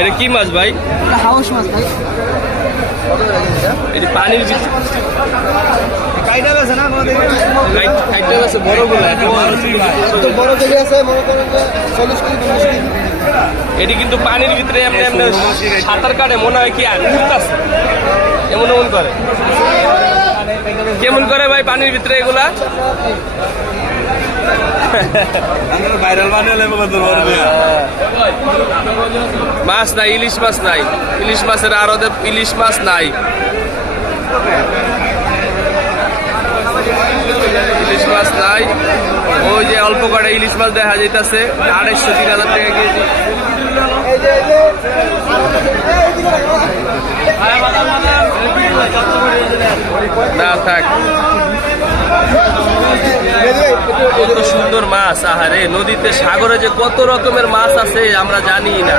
এটা কি মাছ ভাই? হাউস মাছ ভাই। এটা পানির ভিতরে কাইটা আছে না আমাদের কাইটা আছে বড়গুলো, এত বড় কেজি আছে, মনে করেন যে 40 কেজি 50 কেজি। এটি কিন্তু পানির ভিতরে এমনি এমনি সাঁতার কাটে, মনে হয় কি আর উঠতেছে, এমন এমন করে। কেমন করে ভাই পানির ভিতরে এগুলা? ভাইরাল বানালে মাছ নাই, ইলিশ মাছ নাই, ইলিশ মাছের আড়তে ইলিশ মাছ নাই, ইলিশ মাছ নাই। ওই যে অল্প কটা ইলিশ মাছ দেখা যাইতেছে 250-3000 টাকা কেজি। না থাক, কত সুন্দর মাছ। আহারে, নদীতে সাগরে যে কত রকমের মাছ আছে আমরা জানি না।